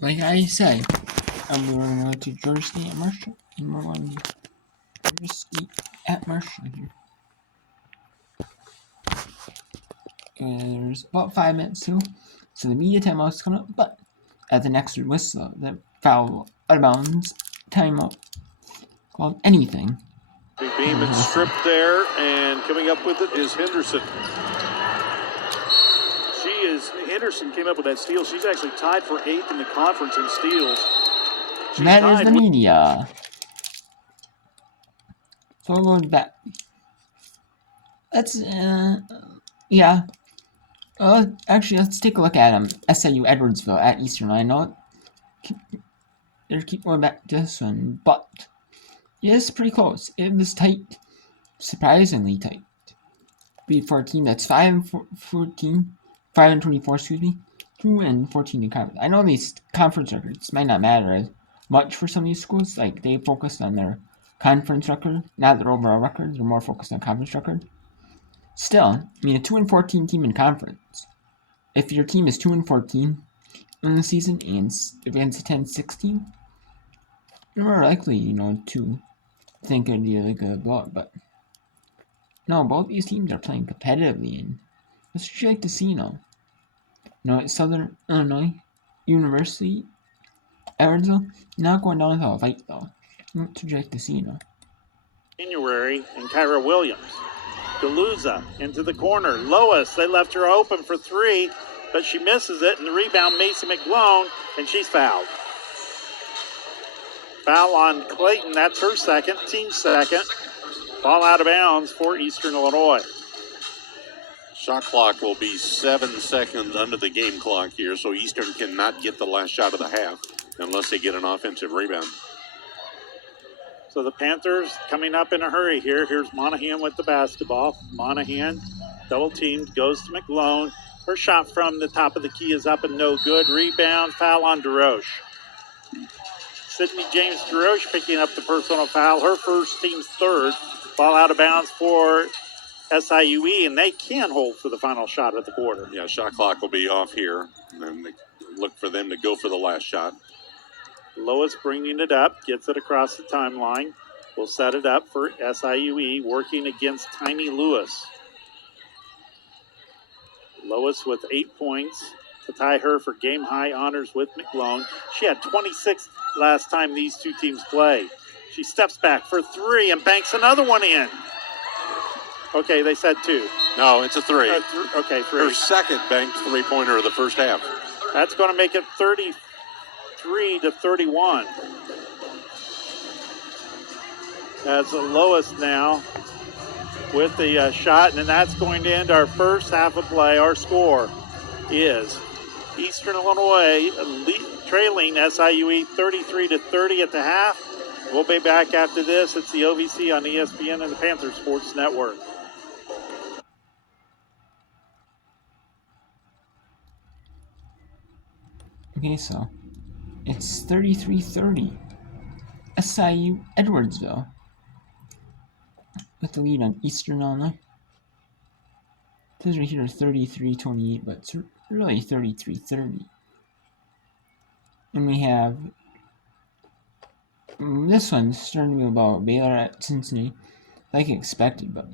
like I said, we're going to go to Georgia State at Marshall, and we're going to Georgia State at Marshall here. There's about 5 minutes to go, so the media timeout is coming up, but at the next whistle, the foul out of bounds timeout called anything. Beeman stripped there, and coming up with it is Henderson. Henderson came up with that steal. She's actually tied for 8th in the conference in steals. That is the media. So we'll go back. Let's, yeah. Actually, let's take a look at SIU Edwardsville at Eastern. I know they keep going back to this one, but it is pretty close. It was tight, surprisingly tight. For a team that's 5-24, excuse me, 2-14 in conference. I know these conference records might not matter as much for some of these schools. Like, they focus on their conference record, not their overall record. They're more focused on conference record. Still, I mean, a 2-14 team in conference. If your team is 2-14 in the season and advances to 10-16, you're more likely, to think it'd be a good blowout. But no, both these teams are playing competitively, and that's what you like to see, at Southern Illinois University, Edwardsville, not going down without a fight, though. That's what you like to see, January and Kyra Williams. Galuza into the corner. Lois, they left her open for 3, but she misses it, and the rebound, Macy McGlone, and she's fouled. Foul on Clayton, that's her second, team second. Ball out of bounds for Eastern Illinois. Shot clock will be 7 seconds under the game clock here, so Eastern cannot get the last shot of the half unless they get an offensive rebound. So the Panthers coming up in a hurry here. Here's Monahan with the basketball. Monahan, double teamed, goes to McGlone. Her shot from the top of the key is up and no good. Rebound, foul on DeRoche. Sydney James DeRoche picking up the personal foul. Her first, team's third. Ball out of bounds for SIUE, and they can hold for the final shot at the quarter. Yeah, shot clock will be off here, and look for them to go for the last shot. Lois bringing it up, gets it across the timeline. We'll set it up for SIUE, working against Tiny Lewis. Lois with 8 points to tie her for game-high honors with McGlone. She had 26 last time these two teams played. She steps back for 3 and banks another one in. Okay, they said 2. No, it's a 3. Okay, 3. Her second banked three-pointer of the first half. That's going to make it 33-31. That's Lois now with the shot, and that's going to end our first half of play. Our score is Eastern Illinois trailing SIUE 33-30 at the half. We'll be back after this. It's the OVC on ESPN and the Panther Sports Network. Okay, so it's 33-30. SIU Edwardsville with the lead on Eastern Illinois. It says right here 33-28, but it's really 33-30. And we have this one's starting to be about Baylor at Cincinnati, like expected, but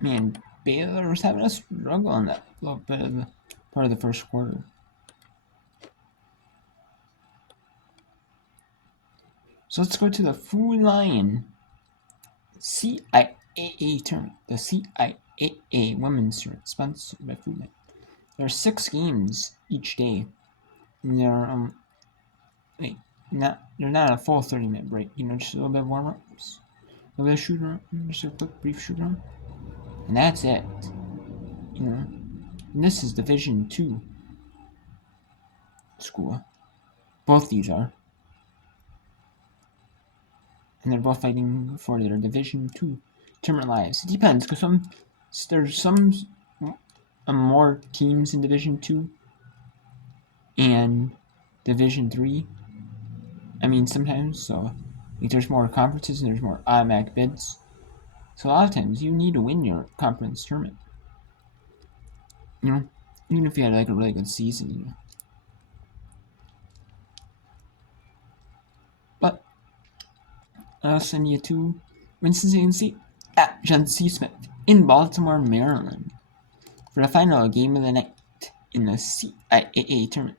man, Baylor was having a struggle on that little bit of the part of the first quarter. So let's go to the Food Lion CIAA tournament. The CIAA women's tournament sponsored by Food Lion. There are 6 games each day. And they're they're not a full 30-minute break. Just a little bit of warm-ups, a little bit of shoot-around, just a quick brief shoot-around, and that's it. And this is Division 2 school. Both these are. And they're both fighting for their Division 2 tournament lives. It depends, because there's some more teams in Division 2 and Division 3. I mean, sometimes, so there's more conferences and there's more automatic bids. So a lot of times you need to win your conference tournament. Even if you had a really good season, I'll send you to Winston-Salem State at John C. Smith in Baltimore, Maryland for the final game of the night in the NCAA tournament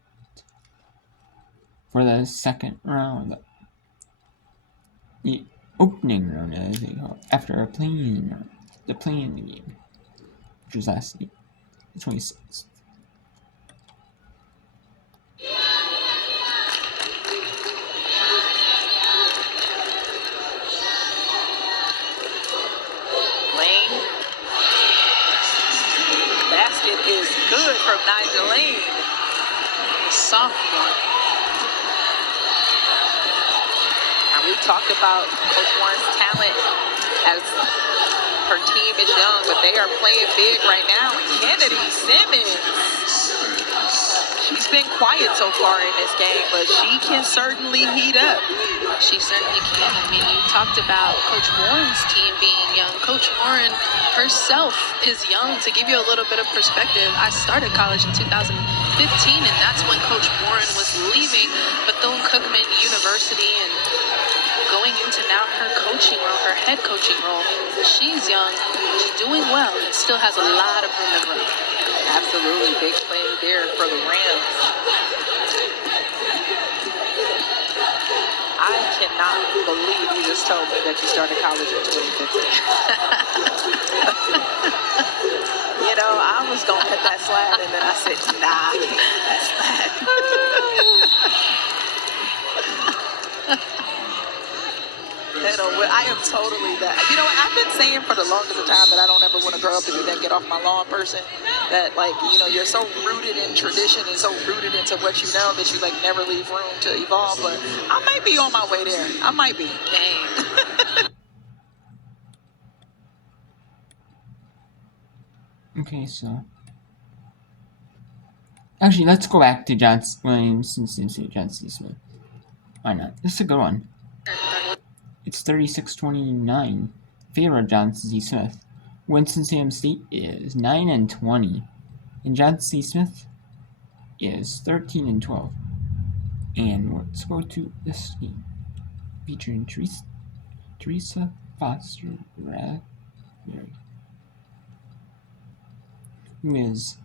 for the second round. The opening round, as they call it, after a play-in round. The play-in game, which was last night, the 26th. Lane. Basket is good from Nigel Lane. Sophomore. And we talked about Coach Warren's talent as her team is young, but they are playing big right now. And Kennedy Simmons. She's been quiet so far in this game, but she can certainly heat up. She certainly can. I mean, you talked about Coach Warren's team being young. Coach Warren herself is young. To give you a little bit of perspective, I started college in 2015, and that's when Coach Warren was leaving Bethune-Cookman University and going into now her coaching role, her head coaching role. She's young, she's doing well, and still has a lot of room to grow. Absolutely, big play there for the Rams. I cannot believe you just told me that you started college in 2015. You know, I was going to let that slide, and then I said, nah, I can't let that slide. I am totally that. You know what? I've been saying for the longest time that I don't ever want to grow up and be that get off my lawn person. That, like, you know, you're so rooted in tradition and so rooted into what you know that you, like, never leave room to evolve. But I might be on my way there. I might be. Dang. Okay, so actually, let's go back to Winston State Johnson Smith. Why not? This is a good one. It's 36-29 favor of Johnson C. Smith. Winston-Salem State is 9-20, and Johnson C. Smith is 13-12. And let's go to this game featuring Teresa Foster Bradbury, who is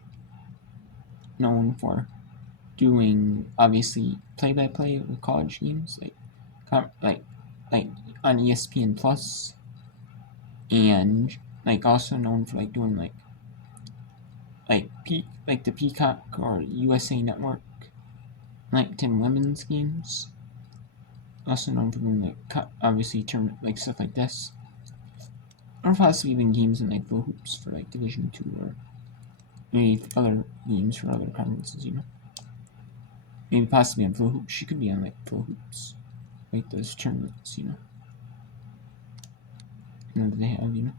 known for doing obviously play-by-play with college games, like on ESPN Plus, and like also known for like doing like the Peacock or USA Network like 10 women's games. Also known for doing like obviously tournament like stuff like this, or possibly even games in like Flow Hoops for like Division 2 or maybe other games for other conferences, you know. Maybe possibly on Flow Hoops. She could be on like Flow Hoops, like those tournaments, you know. You know that they have, you know.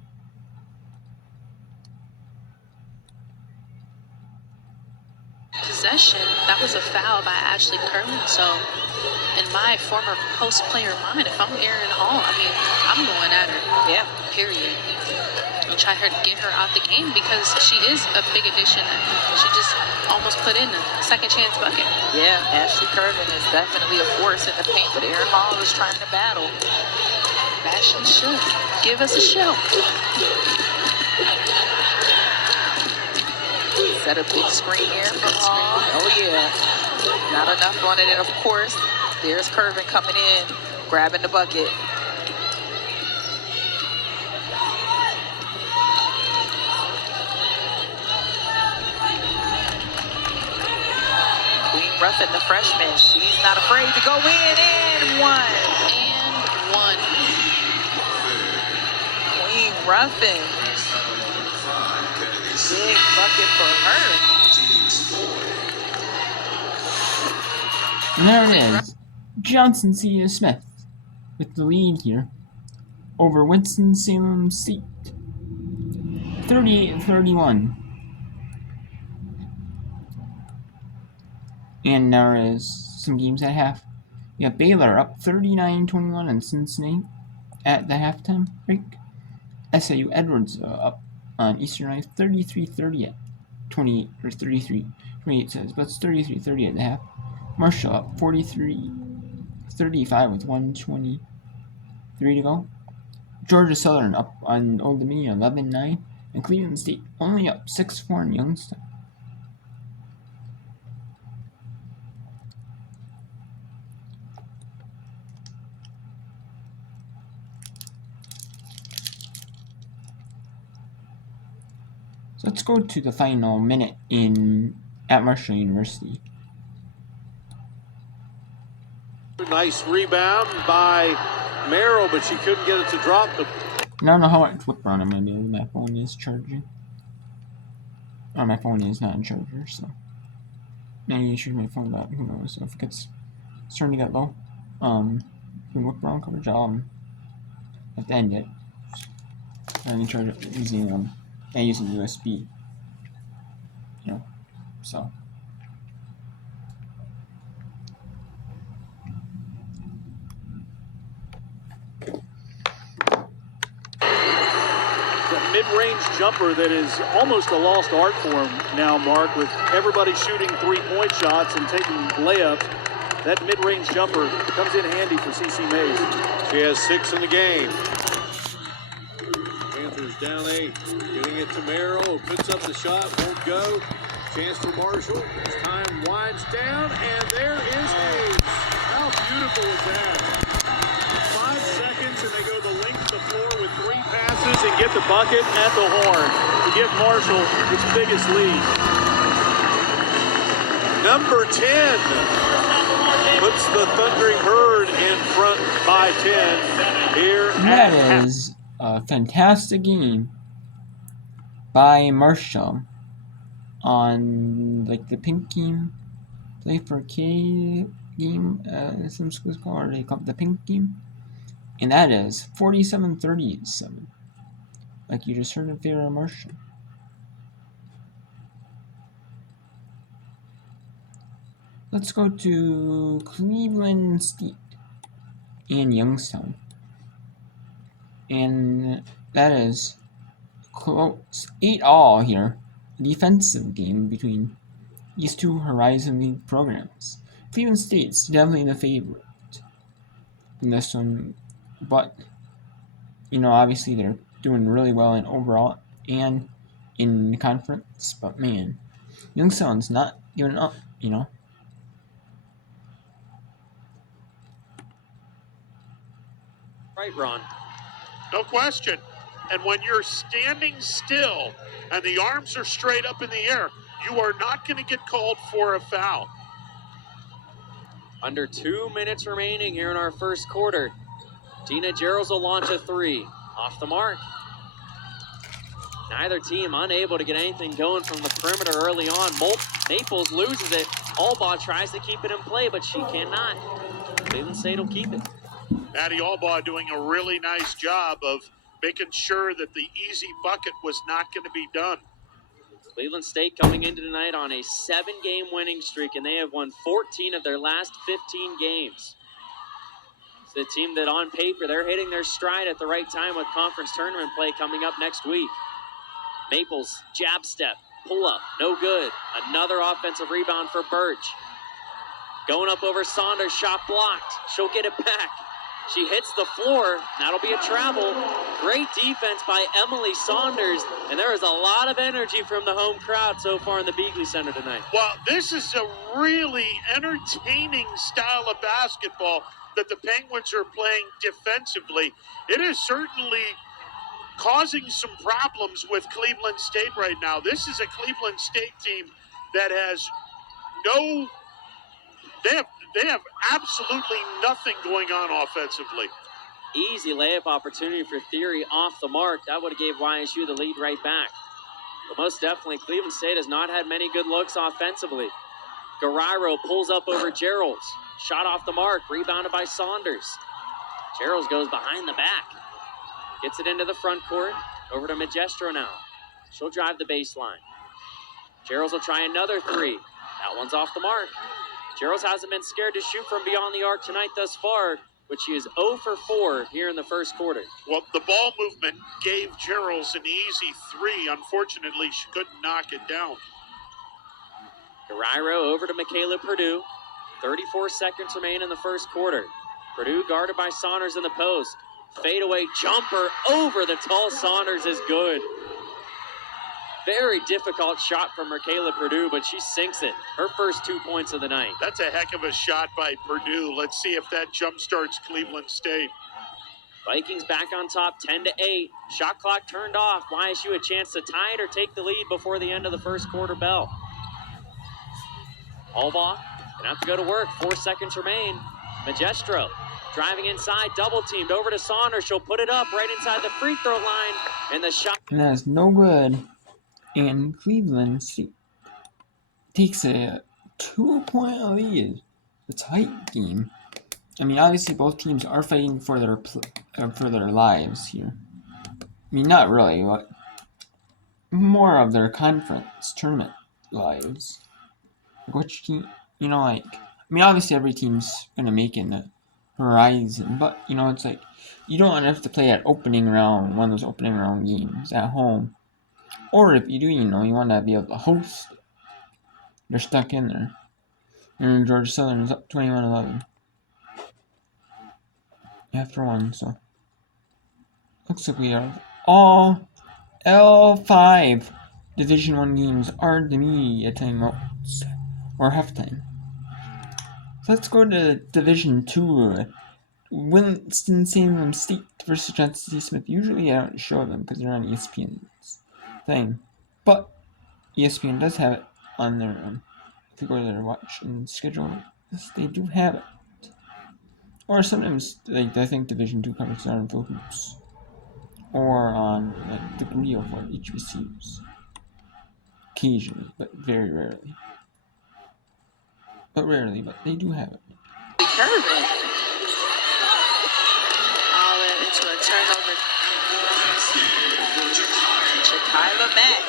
Possession, that was a foul by Ashley Kerman. So in my former post player mind, if I'm Erin Hall, I mean, I'm going at her. Yeah. Period. And try to get her out the game because she is a big addition. She just almost put in a second chance bucket. Yeah, Ashley Kerman is definitely a force in the paint, but Erin Hall is trying to battle. That she should. Give us a show. Set a big screen here for Hall. Oh, yeah. Not enough on it, and of course, there's Kervin coming in, grabbing the bucket. Queen Ruffin, the freshman, she's not afraid to go in, and one. And one. Queen Ruffin. Big bucket for her. And there it is. Johnson C. Smith with the lead here over Winston-Salem State. 38-31. And there is some games at half. We have Baylor up 39-21 on Cincinnati at the halftime break. SIU Edwards up on Eastern Eye 33-30 at 28 or 33-28 says, but it's 33-30 at the half. Marshall up 43-35 with 1:23 3 to go. Georgia Southern up on Old Dominion 11-9, and Cleveland State only up 6-4 in Youngstown. So let's go to the final minute at Marshall University. Nice rebound by Merrill, but she couldn't get it to drop. I don't know how much whip run I'm going to be able to. My phone is charging. Oh, my phone is not in charger, so. Any issues with my phone, but who knows. So if it gets starting to get low, from whip run coverage, I'll have to end it. I can charge it using USB. So. Mid-range jumper that is almost a lost art form now, Mark, with everybody shooting three-point shots and taking layups. That mid-range jumper comes in handy for CC Mays. She has 6 in the game. Panthers down 8. Getting it to Merrill. Puts up the shot. Won't go. Chance for Marshall. As time winds down, and there is Hayes. How beautiful is that? 5 seconds, and they go the length of the floor with 3 passes and get the bucket at the horn to give Marshall its biggest lead. Number 10 puts the Thundering Herd in front by 10 here And that is a fantastic game by Marshall on the pink game, play for K game, some schools call it, or they call it the pink game. And that is 47-37. Like you just heard in favor of Marshall. Let's go to Cleveland State and Youngstown. And that is close 8-all here. Defensive game between these two Horizon League programs. Cleveland State's definitely the favorite in this one, but obviously they're doing really well in overall and in the conference. But man, Youngstown's not giving up. Right, Ron. No question. And when you're standing still and the arms are straight up in the air, you are not going to get called for a foul. Under 2 minutes remaining here in our first quarter. Tina Gerald's will launch a 3. Off the mark. Neither team unable to get anything going from the perimeter early on. Naples loses it. Albaugh tries to keep it in play, but she cannot. Cleveland State will keep it. Maddie Albaugh doing a really nice job of making sure that the easy bucket was not going to be done. Cleveland State coming into tonight on a 7-game winning streak, and they have won 14 of their last 15 games. It's the team that on paper, they're hitting their stride at the right time with conference tournament play coming up next week. Maples, jab step, pull up, no good. Another offensive rebound for Birch. Going up over Saunders, shot blocked. She'll get it back. She hits the floor. That'll be a travel. Great defense by Emily Saunders. And there is a lot of energy from the home crowd so far in the Beagley Center tonight. Well, this is a really entertaining style of basketball that the Penguins are playing defensively. It is certainly causing some problems with Cleveland State right now. This is a Cleveland State team that has they have absolutely nothing going on offensively. Easy layup opportunity for Theory off the mark. That would have gave YSU the lead right back. But most definitely, Cleveland State has not had many good looks offensively. Guerrero pulls up over Gerald's. Shot off the mark, rebounded by Saunders. Gerald's goes behind the back. Gets it into the front court. Over to Magestro now. She'll drive the baseline. Gerald's will try another 3. That one's off the mark. Gerald's hasn't been scared to shoot from beyond the arc tonight thus far, but she is 0 for 4 here in the first quarter. Well, the ball movement gave Gerald's an easy 3. Unfortunately, she couldn't knock it down. Guerrero over to Michaela Purdue. 34 seconds remain in the first quarter. Purdue guarded by Saunders in the post. Fadeaway jumper over the tall Saunders is good. Very difficult shot from Michaela Purdue, but she sinks it. Her first 2 points of the night. That's a heck of a shot by Purdue. Let's see if that jump starts Cleveland State. Vikings back on top, 10-8. Shot clock turned off. YSU a chance to tie it or take the lead before the end of the first quarter bell. Albaugh gonna have to go to work. 4 seconds remain. Magestro driving inside, double teamed over to Saunders. She'll put it up right inside the free throw line, and the shot. And that's no good. And Cleveland takes a 2-point lead. A tight game. I mean, obviously both teams are fighting for their lives here. I mean, not really, but more of their conference tournament lives. Like which team, I mean, obviously every team's gonna make it in the horizon, but it's like you don't want to have to play that one of those opening round games at home. Or if you do, you want to be able to host it. They're stuck in there. And Georgia Southern is up 21-11. After one, so looks like we have all L5 Division 1 games are the media timeouts or halftime. So let's go to Division 2. Winston-Salem State versus Johnson C. Smith. Usually I don't show them because they're on ESPN's thing, but ESPN does have it on their if you go to their watch and schedule, they do have it. Or sometimes, I think Division 2 conferences are on Full Hoops. Or on, degree of what each receives. Occasionally, but very rarely. But they do have it. Curvin. All into a turnover. Jakyla Mack.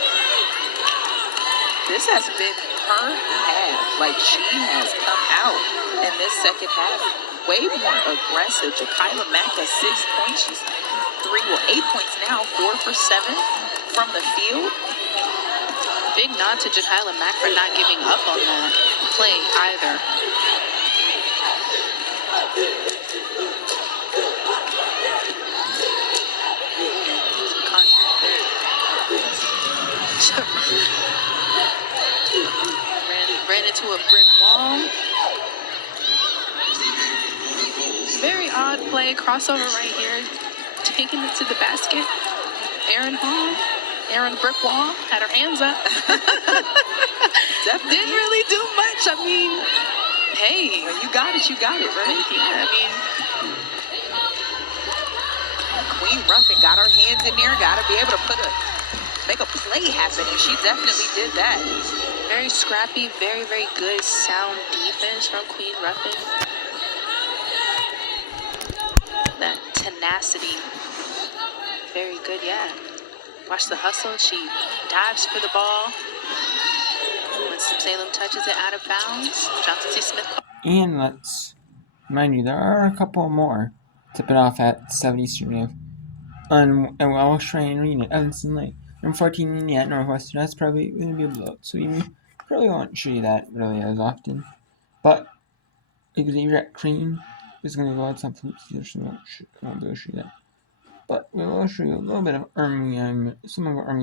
This has been her half. Like, she has come out in this second half way more aggressive. Jakyla Mack has 6 points. She's 8 points now, 4 for 7 from the field. Big nod to Jakyla Mack for not giving up on that play either. Contact there. ran into a brick wall. Very odd play, crossover right here. Taking it to the basket. Aaron Brick Wall had her hands up. Didn't really do much. I mean, hey, when you got it, right? Yeah, I mean, Queen Ruffin got her hands in there, got to be able to make a play happen, and she definitely did that. very scrappy, very, very good, sound defense from Queen Ruffin. That tenacity, very good, yeah. Watch the hustle. She dives for the ball. Winston-Salem touches it out of bounds. Johnson C. Smith. And let's remind you, there are a couple more tipping off at 7 Eastern. And I'll try and read it. Evanston Lake. Number 14 Indiana Northwestern. That's probably going to be a blowout. So we probably won't show you that really as often. But Xavier Crane is going to go out some flutes here, so we won't be able to show you that. But we will show you a little bit of some of our Army